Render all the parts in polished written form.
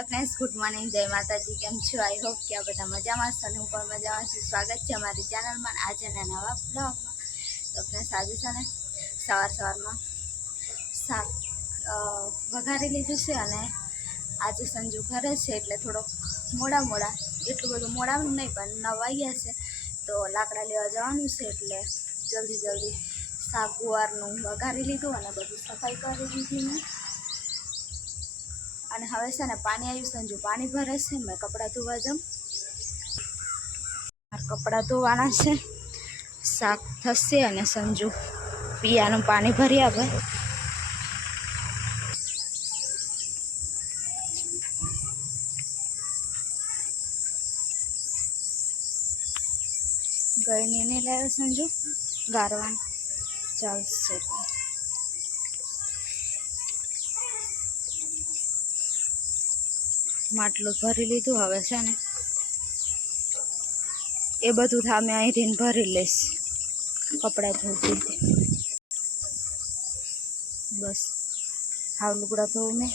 तो friends good morning जय माता जी केम छो आई होप कि आ बधा मजामां छो हूँ पण मजामां छुं। स्वागत है अमारी चेनल में आज नवा ब्लॉग में। तो फ्रेंड्स आज है ने सवार में शाक वघारी लीधुं छे अने आज संजू घरे छे एटले थोड़ो मोड़ा मोड़ा एटलुं बधुं मोड़ा नहीं पण 9 वाग्या छे तो लाकड़ा लेवा जवानुं छे एटले जल्दी जल्दी शाक गुवारनुं वघारी लीधुं अने बधी सफाई करी दीधी मैं। અને હવે છે ને પાણી આવ્યું સંજુ પાણી ભરે છે મેં કપડાં ધોવા જાઉં મારા કપડાં ધોવાના છે શાક થશે અને સંજુ પીવાનું પાણી ભરી આવે। ગળણી નહીં લાવ્યો સંજુ ગારવાન ચાલશે। માટલું ભરી લીધું હવે છે ને એ બધું થામે અહીંથી ભરી લઈશ કપડાં ધોતી બસ હાવ લુગડા ધોવું મેં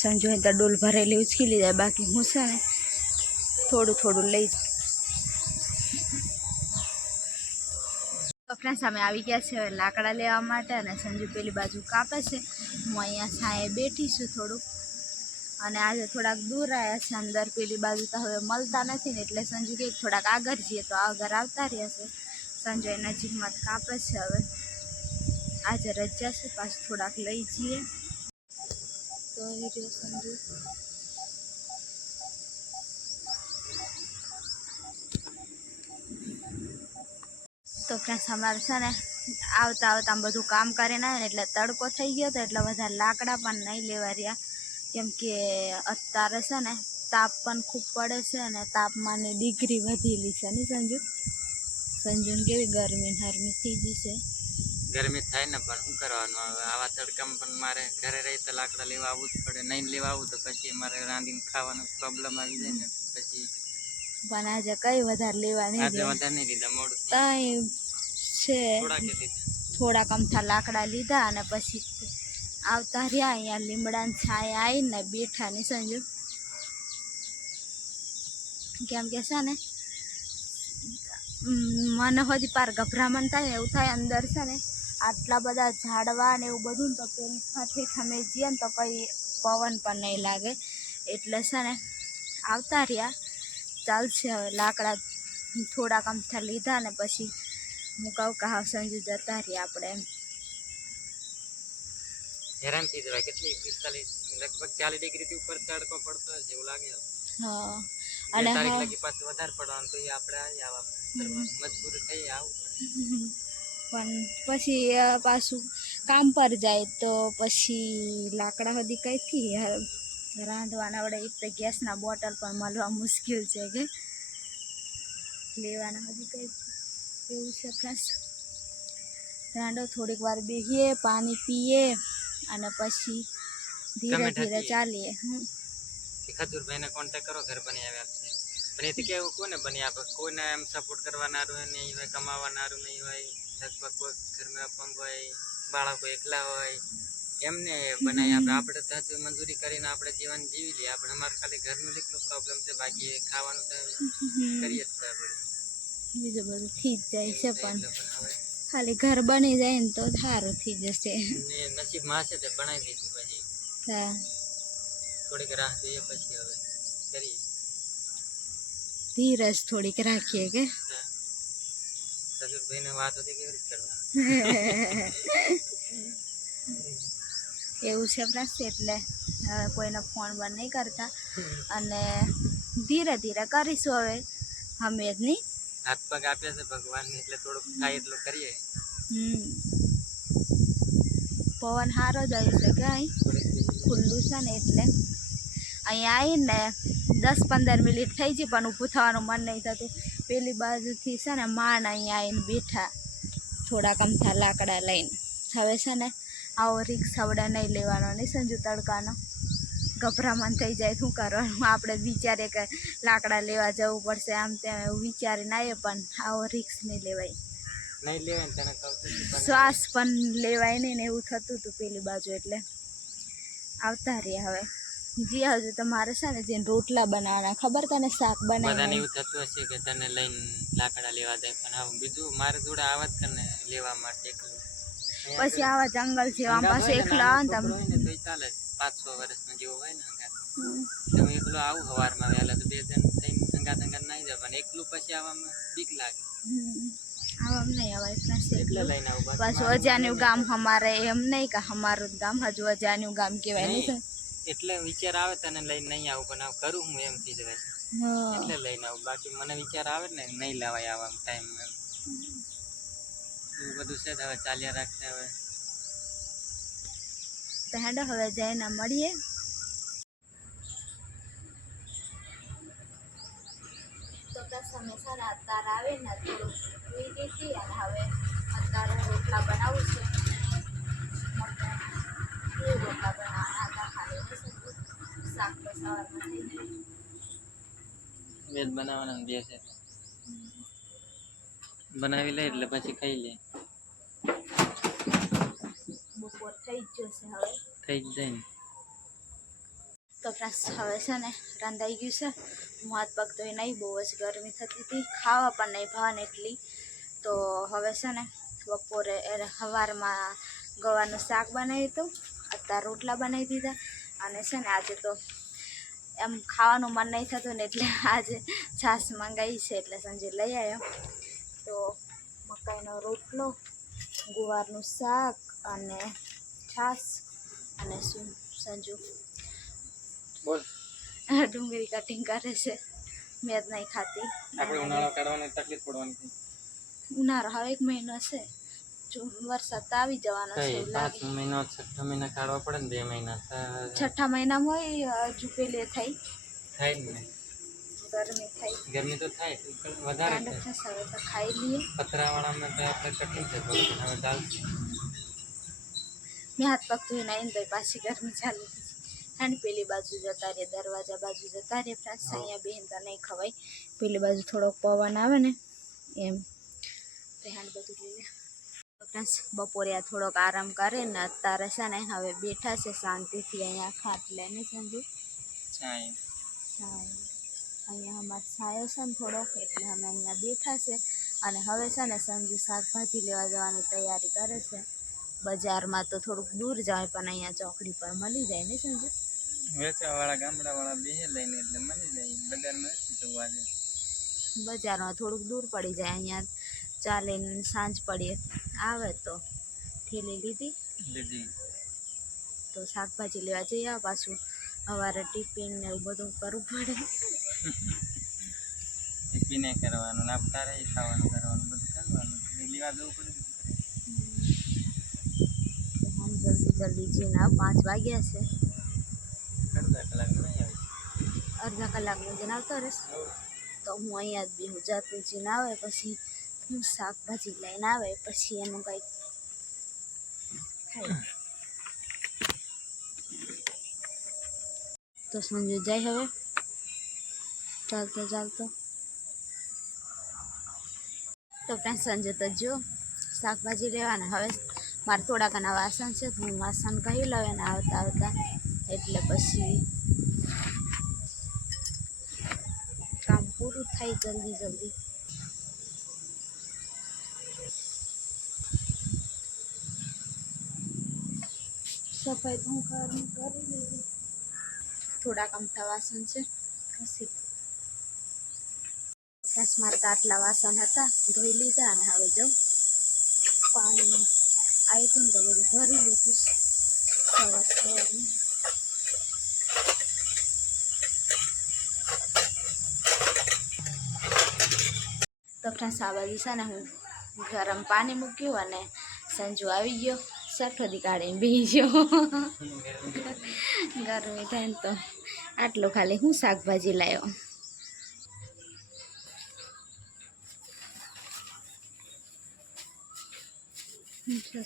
સંજુ અહીં તો ડોલ ભરેલી ઉચકી લીધા બાકી હું છે ને થોડું થોડું લઈ તો ફ્રેન્ડ્સ અમે આવી ગયા છે લાકડા લેવા માટે અને સંજુ પેલી બાજુ કાપે છે હું અહીંયા છાંયે બેઠી છું થોડુંક અને આજે થોડાક दूर आया છે अंदर पेली बाजू तो हवे मलता नहीं ने एटले संजू के थोड़ाक आगर जीए तो आगर आवता रह्या छे। संजय नजीक में कापे छे हवे आज रजा छे पाछ थोड़ाक लई जीए तो ए रह्यो संजू। तो फ्रेंड्स हमारे छे ने आवता आवता बधुं काम करीने आव्या एटले तड़को थई गयो तो एटले वधारे लाकड़ा पण नहीं लेवा रह्या केम के अत्यारे छे ने ताप पण खूब पड़े छे अने तापमाननी डिग्री वधेली छे ने संजू संजू ने केवी गरमी हरमी थई गई छे। गरमी थाय ने पण शुं करवानुं हवे आवा तड़कामां पण मारे घरे रही तो लाकड़ा लेवा आवुं ज पड़े नहीं लेवा आवुं तो पछी मारे रांधीने खावानो प्रॉब्लम आवी जाय ने पछी पण આજે कई वधारे लेवा नहीं આજે वधारे नहीं लीधा मोडुं तई छे थोड़ा के लीधा थोड़ा कमथा लाकड़ा लीधा अने पछी आवता रह्या अहींया લીમડાની છાંયે आवीने बेठा ने संजू केम के छे ने मने हजी पार गभरामण थाय एवुं थाय अंदर छे ने आटला बधा झाड़वा ने एवुं बधुं तो पेली ठमे जीए ने तो कई पवन पण नहीं लागे एटले छे ने आवता रह्या चालशे। हवे लाकड़ा थोड़ा कमथा लीधा ने पछी हूँ कहूँ कि हाव संजू जता रह्या आपणे एम हैरान थी जवाय कितनी 45 लगभग 40 डिग्री थी ऊपर तड़को पड़तो है जेवुं लागे। हाँ અને તારીખ લગી પાછું વધારે પડવાનું તો આપણે આવી આવા મજબૂર થઈ આવું પણ પછી પાછું કામ પર જાય તો પછી લાકડા સુધી કઈથી રાંધવાના વડે એક તો ગેસના બોટલ પણ મળવા મુશ્કેલ છે કે લેવાના સુધી કઈ એવું છે ફ્રેન્ડ્સ। રાંધો થોડીક વાર બેહીએ પાણી પીએ અને પછી ધીરે ધીરે ચાલીએ। ખજૂરભાઈ ને કોન્ટેક્ટ કરો ઘર બની આવ્યા છે પણ એથી કેવું કોને બની આપે કોઈને એમ સપોર્ટ કરવાનારું નહીં હોય કમાવાનારું નહીં હોય લગભગ કોઈ ઘરમાં અપંગ હોય બાળકો એકલા હોય એમને બનાવી આપણે આપણે તો હજુ મજૂરી કરીને આપણે જીવન જીવી લઈએ આપણે અમારે ખાલી ઘરનું જેટલું પ્રોબ્લેમ છે બાકી ખાવાનું તો કરીએ જ છે આપણે બીજું બધું થઈ જ જાય છે પણ ખાલી ઘર બની જાય ને તો સારું થઈ જશે ને નસીબમાં હશે તે બનાવી દીધું પછી હા થોડીક રાહ જોઈએ પછી હવે કરીએ ધીરજ થોડીક રાખીએ કે ખજૂરભાઈ ને વાત હતી કેવી રીતે કરવા એવું છે પ્લસ એટલે કોઈને ફોન બંધ નહીં કરતા અને ધીરે ધીરે કરીશું હવે અમે જ નહીં હાથ પગ આપ્યા છે ભગવાનને એટલે થોડુંક થાય એટલું કરીએ। પવન સારો જ આવી છે કે અહીં ખુલ્લું છે ને એટલે અહીંયા આવીને 10-15 મિનિટ થઈ ગઈ પણ ઊભું થવાનું મન નહીં થતું પેલી બાજુથી છે ને માંડ અહીંયા આવીને બેઠા થોડા કમથા લાકડા લઈને હવે છે ને આવો રિક્સ આવડે નહીં લેવાનો નહીં સંજુ તડકાનો ગભરામણ થઈ જાય શું કરવાનું આપણે વિચારે કે લાકડા લેવા જવું પડશે આમ તેમ એવું વિચારીને આવીએ પણ આવો રિક્સ નહીં લેવાય નહીં લેવાય ને તને કહું શ્વાસ પણ લેવાય નહીં ને એવું થતું હતું પેલી બાજુ એટલે આવતા રહ્યા હવે જી હજુ તમારે છે ને જેને રોટલા બનાવવાના ખબર તને શાક બધાને બનાવવાનું એવું થતું હશે કે તને લઈને લાકડા લેવા જાય પણ હવે બીજું મારે જોડે આવત તને લેવા માટે એકલું પછી આવા જંગલ છે આમ પાસે એકલા આવે ને તમે હોય ને તો ચાલે 5-6 વર્ષનો જેવો હોય ને અંગાત તમે એકલો આવું સવારમાં વહેલા તો 2 જણ થઈને અંગાત નાઈ જાય પણ એકલું પછી આવવામાં બીક લાગે આમ નહીં આવે એટલે એકલા લઈને આવું પાછું અજાન્યું ગામ અમારે એમ નહીં કે અમારું જ ગામ હજુ અજાન્યું ગામ કહેવાય નહીં એટલે વિચાર આવે તને લઈને નહીં આવું પણ આવું કરું હું એમ થી જવાય એટલે લઈને આવું બાકી મને વિચાર આવે ને નહીં લાવાય આવા ટાઈમ એવું બધું છે હવે ચાલ્યા રાખશે હવે તો હેડો હવે જઈને મળીએ તો બસ અમે છે ને અત્યારે આવે ને થોડું સુઈ ગઈ હતી અને હવે અત્યારે રોટલા બનાવું છું રોટલા બનાવવાના હતા ખાલી શાક તો સવારમાં થઈ ગયું વેજ બનાવવાના બે છે બનાવી લે એટલે પછી ખાઈ લે બપોર થઈ જ જશે હવે થઈ જ જાય ને તો ફ્રેન્ડ્સ હવે છે ને રાંધાઈ ગયું છે હું હાથ પગ ધોઈ નહીં બહુ જ ગરમી થતી હતી ખાવા પણ નહીં ભાવને એટલી તો હવે છે ને બપોરે સવારમાં ગવાનું શાક બનાવ્યું હતું અત્યારે રોટલા બનાવી દીધા અને છે ને આજે તો એમ ખાવાનું મન નહીં થતું ને એટલે આજે છાશ મંગાવી છે એટલે સાંજે લઈ આવ્યો તો મકાઈનો રોટલો ગુવારનું શાક અને છાશ અને શું સંજુ બોલ ડુંગળી કટિંગ કરે છે મેં જ નહીં ખાતી આપણે ઉનાળો કાઢવાની તકલીફ પડવાની ઉનાળો હવે 1 મહિનો છે જો વરસાદ તો આવી જવાનો છે છે 5 મહિનો 6 મહિના કાઢવા પડે ને 2 મહિના 6ઠા મહિનામાં હોય હજુ પેલે થઈ થાય જ ને ગરમી થઈ ગરમી તો થાય વધારે ઠંડક થશે હવે તો ખાઈ લઈએ પતરાવાળામાં તો આપણે તકલીફ છે થોડી હવે ચાલશે મેં હાથ પગ ધોઈને આવીને તો પાછી ગરમી ચાલુ થઈ ઠંડ પેલી બાજુ જતા રહે દરવાજા બાજુ જતા રહે ફ્રેન્ડ્સ અહીંયા બેન તો નહીં ખવાય પેલી બાજુ થોડોક પવન આવે ને એમ હેન્ડ બધું લઈ લે ફ્રેન્ડ્સ બપોરે આ થોડોક આરામ કરે ને અત્યારે છે ને હવે બેઠા છે શાંતિથી અહીંયા ખાટલે ને સમજુ અહીંયા અમારે છાયો છે ને થોડોક એટલે અમે અહીંયા બેઠા છે અને હવે છે ને સંજુ શાકભાજી લેવા જવાની તૈયારી કરે છે બજારમાં તો થોડુંક દૂર જાય પણ અહીંયા ચોકડી પર મળી જાય ને સંજુ વેચવાવાળા ગામડાવાળા બે લઈને એટલે મળી જાય બજારમાં નથી જવું આજે બજારમાં થોડુંક દૂર પડી જાય અહીંયા ચાલીને સાંજ પડીએ આવે તો થેલી લીધી તો શાકભાજી લેવા જઈએ પાછું સવારે ટિફિન ને એવું બધું કરવું પડે ટિફિને કરવાનું નાસ્તા રહી ખાવાનું કરવાનું બધું કરવાનું લેવા જવું પડે हम जल्दी जल्दी ना 5 વાગ્યા છે અડધા કલાકમાં જઈને અડધા કલાકમાં જઈને આવશે આવતો રહેશ તો હું અહીંયા જ બેહું જાતું જઈને આવે પછી હું શાકભાજી લઈને આવે પછી એનું કંઈક ખાય તો સંજુ જાય હવે ચાલતો ચાલતો તો ફ્રેન્ડ સંજુ તો જો શાકભાજી લેવાના હવે મારે થોડા ઘણા વાસણ છે હું વાસણ કહી લઉં ને આવતા આવતા એટલે પછી કામ પૂરું થાય જલ્દી જલ્દી સફાઈ તો હું કરી લીધી થોડાક અમથા વાસણ છે ઘસી બસ મારે તો આટલા વાસણ હતા ધોઈ લીધા અને હવે જાઉં પાણી આવ્યું તો બધું ભરી લીધું સવાર સવારમાં તો ફ્રેન્ડ્સ આ બાજુ છે ને હું ગરમ પાણી મૂક્યું અને સંજુ આવી ગયો સઠોદી કાઢીને બેસી ગયો ગરમી થાય ને તો આટલો ખાલી હું શાકભાજી લાવ્યો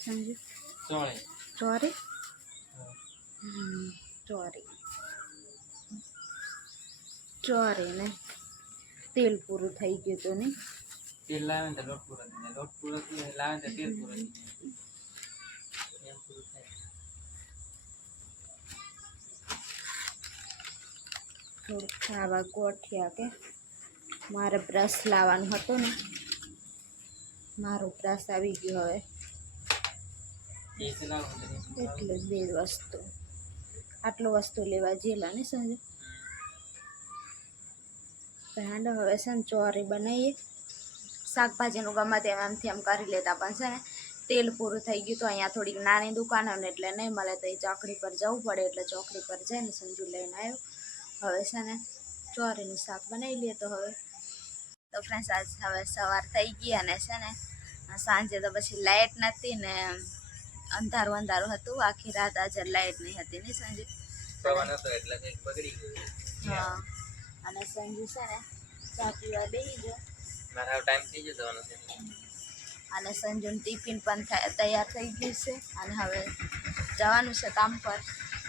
સંજુ ચોરી ચોરી ને તેલ પૂરું થઈ ગયું તો ને તેલ લાવે ને લોટ પૂરો લાવે ને તેલ પૂરો એમ પૂરું થાય થોડુંક ખાવા ગોઠિયા કે મારે બ્રશ લાવવાનું હતું ને, મારો બ્રશ આવી ગયો હવે, એ ચલાવો તમે. એટલે જ બે વસ્તુ, આટલું વસ્તુ લેવા જેલા ને સંજુ. હાંડો હવે છે ને ચોરી બનાવીએ, શાકભાજીનું ગમે તેમ આમથી આમ કરી લેતા, પણ છે ને તેલ પૂરું થઈ ગયું તો અહીંયા થોડીક નાની દુકાન ને એટલે નહીં મળે, તો એ ચોકડી પર જવું પડે, એટલે ચોકડી પર જઈને સંજુ લઈને આવ્યો. હવે છે ને ચોરીનું શાક બનાવી લઈએ. તો હવે તો ફ્રેન્ડ્સ આજ હવે સવાર થઈ ગઈ, અને છે ને સાંજે તો પછી લાઇટ નથી ને અંધારું અંધારું હતું, આખી રાત આજે લાઇટ નહીં હતી ને સંજુ. પવન હતો એટલે કંઈક બગડી ગયું. હા, અને સંજુ છે ને ચા પીવા બેસી ગયો, મારા ટાઈમ થઈ ગયો જવાનો છે. અને સંજુનું ટિફિન પણ તૈયાર થઈ ગયું છે, અને હવે જવાનું છે કામ પર.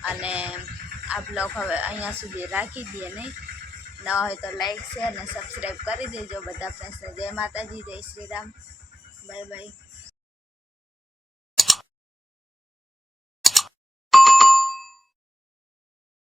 અને આ બ્લોગ હવે અહીંયા સુધી રાખી દઈએ, નહીં ન હોય તો લાઈક શેર ને સબસ્ક્રાઈબ કરી દેજો બધા ફ્રેન્ડ્સને. જય માતાજી, જય શ્રી રામ, બાય બાય.